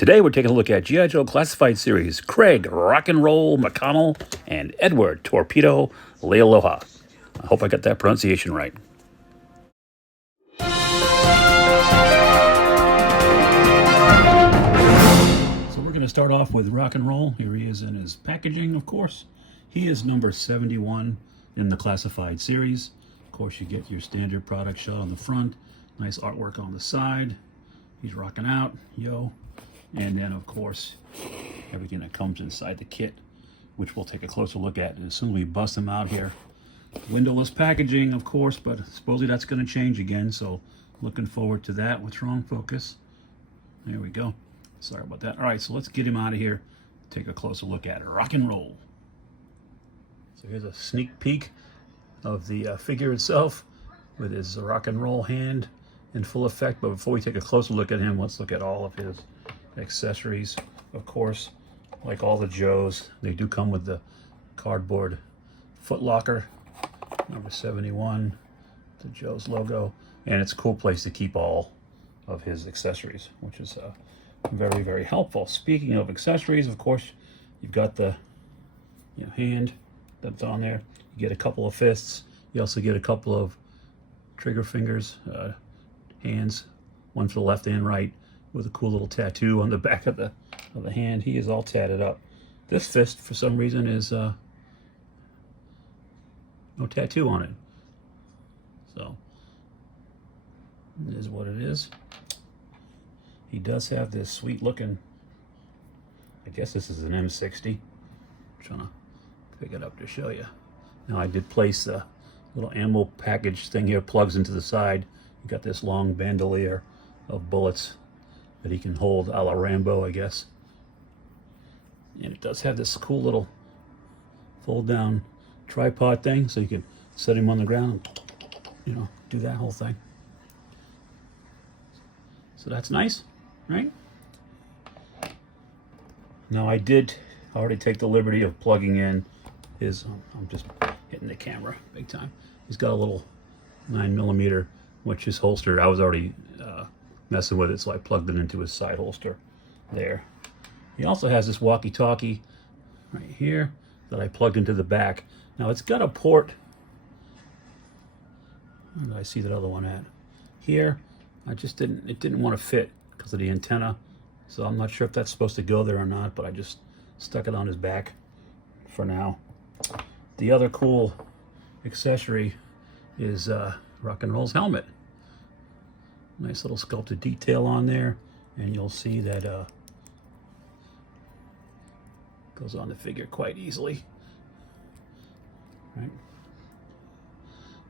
Today we're taking a look at G.I. Joe Classified Series, Craig, Rock and Roll, McConnell, and Edward, Torpedo, Lealoha. I hope I got that pronunciation right. So we're going to start off with Rock and Roll. Here he is in his packaging, of course. He is number 71 in the Classified Series. Of course, you get your standard product shot on the front, nice artwork on the side. He's rocking out, yo. And then, of course, everything that comes inside the kit, which we'll take a closer look at as soon as we bust them out here. Windowless packaging, of course, but supposedly that's going to change again, so looking forward to that. What's wrong? Focus. There we go. Sorry about that. All right, so let's get him out of here, take a closer look at it. Rock and roll. So here's a sneak peek of the figure itself with his rock and roll hand in full effect. But before we take a closer look at him, let's look at all of his accessories. Of course, like all the Joes, they do come with the cardboard foot locker, number 71, the Joe's logo, and it's a cool place to keep all of his accessories, which is very, very helpful. Speaking of accessories, of course, you've got the hand that's on there. You get a couple of fists. You also get a couple of trigger fingers, hands, one for the left and right, with a cool little tattoo on the back of the hand. He is all tatted up. This fist, for some reason, is no tattoo on it. So it is what it is. He does have this sweet looking, I guess this is an M60. I'm trying to pick it up to show you. Now I did place a little ammo package thing here, plugs into the side. You got this long bandolier of bullets that he can hold a la Rambo, I guess. And it does have this cool little fold down tripod thing, so you can set him on the ground and, do that whole thing. So that's nice, right? Now I did already take the liberty of plugging in his, I'm just hitting the camera big time. He's got a little 9mm, which is holster. I was already messing with it, so I plugged it into his side holster there. He also has this walkie-talkie right here that I plugged into the back. Now it's got a port. Where did I see that other one at? Here. It didn't want to fit because of the antenna, so I'm not sure if that's supposed to go there or not, but I just stuck it on his back for now. The other cool accessory is Rock and Roll's helmet. Nice little sculpted detail on there, and you'll see that goes on the figure quite easily. Right.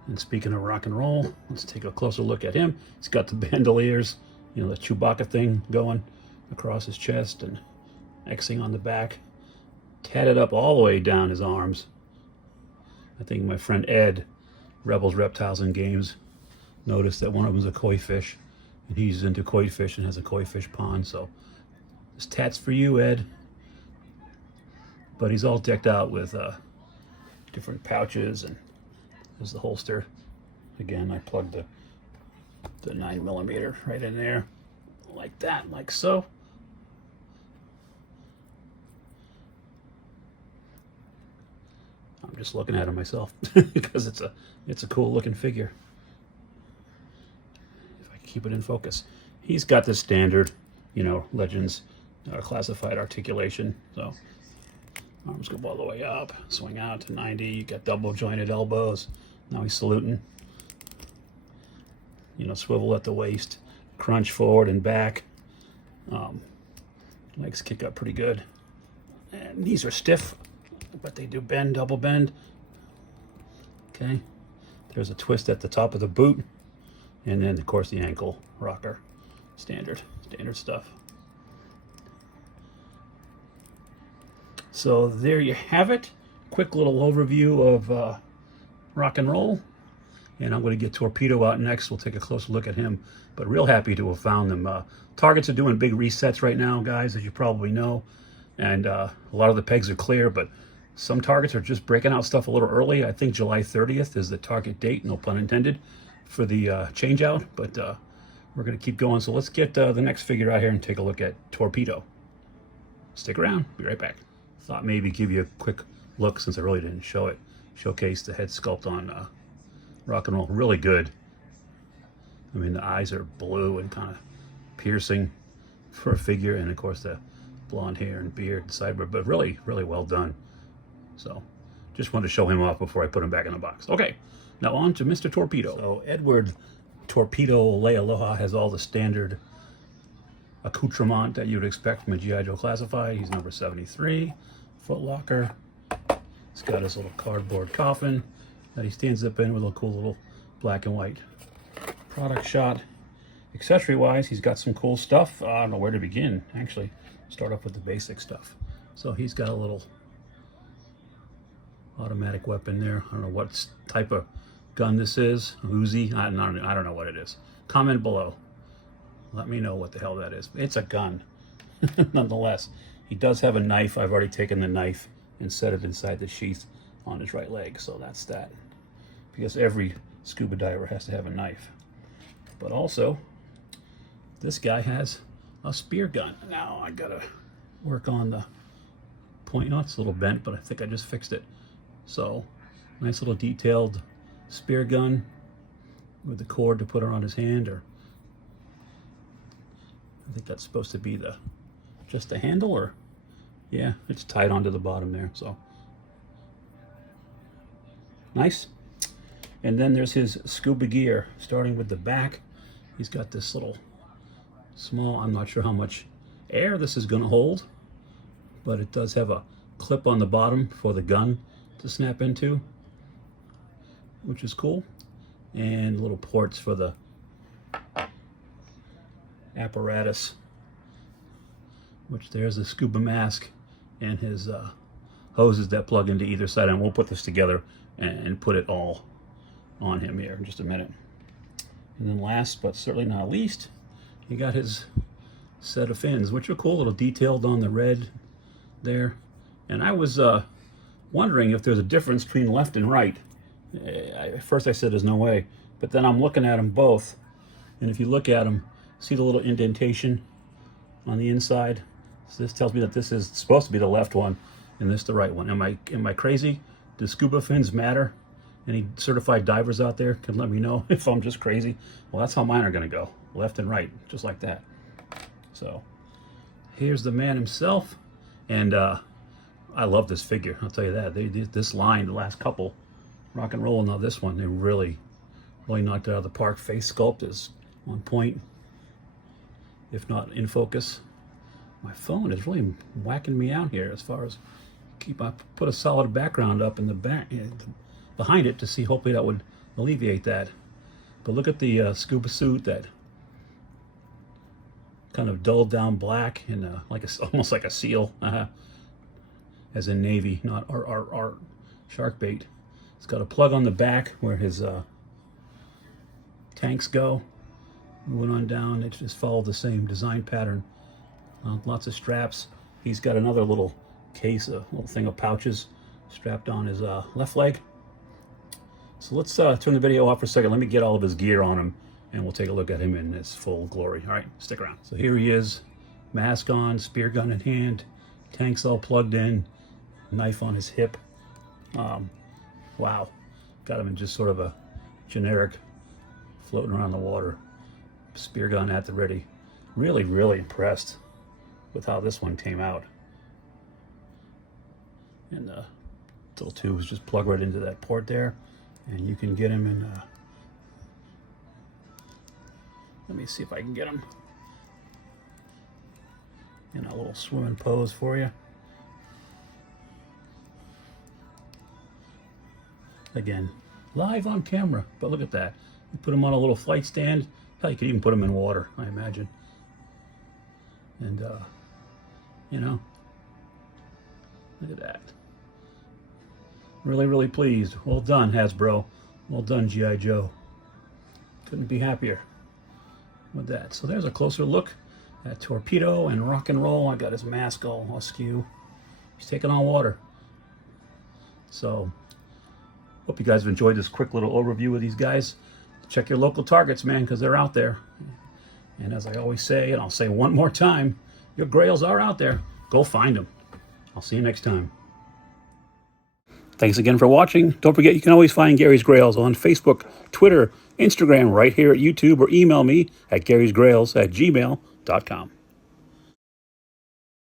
And speaking of Rock and Roll, let's take a closer look at him. He's got the bandoliers, the Chewbacca thing going across his chest and Xing on the back, tatted up all the way down his arms. I think my friend Ed, Rebels, Reptiles, and Games, noticed that one of them is a koi fish, and he's into koi fish and has a koi fish pond, so this tat's for you, Ed. But he's all decked out with different pouches, and there's the holster. Again, I plugged the 9mm right in there, like that, like so. I'm just looking at him myself because it's a cool looking figure. If I can keep it in focus. He's got the standard, Legends classified articulation. So arms go all the way up, swing out to 90. You got double jointed elbows. Now he's saluting. Swivel at the waist, crunch forward and back. Legs kick up pretty good. And knees are stiff, but they do bend, double bend. Okay. There's a twist at the top of the boot. And then, of course, the ankle rocker. Standard stuff. So there you have it. Quick little overview of Rock and Roll. And I'm going to get Torpedo out next. We'll take a closer look at him. But real happy to have found them. Targets are doing big resets right now, guys, as you probably know. And a lot of the pegs are clear, but some Targets are just breaking out stuff a little early. I think July 30th is the target date, no pun intended, for the change out. But we're going to keep going. So let's get the next figure out here and take a look at Torpedo. Stick around. Be right back. Thought maybe give you a quick look, since I really didn't show it. Showcase the head sculpt on Rock and Roll. Really good. I mean, the eyes are blue and kind of piercing for a figure, and of course the blonde hair and beard and sideburn, but really, really well done. So just wanted to show him off before I put him back in the box. Okay, now on to Mr. Torpedo. So Edward Torpedo Aloha has all the standard accoutrement that you'd expect from a G.I. Joe Classified. He's number 73, Foot Locker. He's got his little cardboard coffin that he stands up in with a cool little black and white product shot. Accessory wise, he's got some cool stuff. I don't know where to begin, actually. Start off with the basic stuff. So he's got a little automatic weapon there. I don't know what type of gun this is. Uzi? I don't know what it is. Comment below. Let me know what the hell that is. It's a gun. Nonetheless, he does have a knife. I've already taken the knife and set it inside the sheath on his right leg. So that's that. Because every scuba diver has to have a knife. But also, this guy has a spear gun. Now I gotta work on the point. Oh, it's a little bent, but I think I just fixed it. So, nice little detailed spear gun with the cord to put her on his hand, or I think that's supposed to be just the handle, or yeah, it's tied onto the bottom there. So nice. And then there's his scuba gear, starting with the back. He's got this little small, I'm not sure how much air this is going to hold, but it does have a clip on the bottom for the gun to snap into, which is cool. And little ports for the apparatus, which there's a scuba mask and his hoses that plug into either side. And we'll put this together and put it all on him here in just a minute. And then last but certainly not least, he got his set of fins, which are cool, little detailed on the red there. And I was wondering if there's a difference between left and right. At first I said there's no way, but then I'm looking at them both, and if you look at them, see the little indentation on the inside? So this tells me that this is supposed to be the left one and this the right one. Am I crazy? Do scuba fins matter? Any certified divers out there can let me know if I'm just crazy. Well, that's how mine are going to go, left and right, just like that. So here's the man himself, and I love this figure, I'll tell you that. This line, the last couple, Rock and Roll, now this one, they really knocked it out of the park. Face sculpt is on point, if not in focus. My phone is really whacking me out here as far as I put a solid background up in the back behind it to see, hopefully that would alleviate that. But look at the scuba suit, that kind of dulled down black and almost like a seal, as in Navy, not our shark bait. It's got a plug on the back where his tanks go. Moving on down, it just followed the same design pattern. Lots of straps. He's got another little case, a little thing of pouches strapped on his left leg. So let's turn the video off for a second. Let me get all of his gear on him, and we'll take a look at him in his full glory. All right, stick around. So here he is, mask on, spear gun in hand, tanks all plugged in, knife on his hip. Wow, got him in just sort of a generic floating around the water, spear gun at the ready. Really, really impressed with how this one came out. And the little tubes just plug right into that port there, and you can get him in. Let me see if I can get him in a little swimming pose for you. Again, live on camera, but look at that. You put him on a little flight stand. Hell, you could even put him in water, I imagine. And, you know, look at that. Really, really pleased. Well done, Hasbro. Well done, G.I. Joe. Couldn't be happier with that. So there's a closer look at Torpedo and Rock and Roll. I got his mask all askew. He's taking on water. So, hope you guys have enjoyed this quick little overview of these guys. Check your local targets, man, because they're out there. And as I always say, and I'll say one more time, your grails are out there. Go find them. I'll see you next time. Thanks again for watching. Don't forget you can always find Gary's Grails on Facebook, Twitter, Instagram, right here at YouTube, or email me at garysgrails@gmail.com.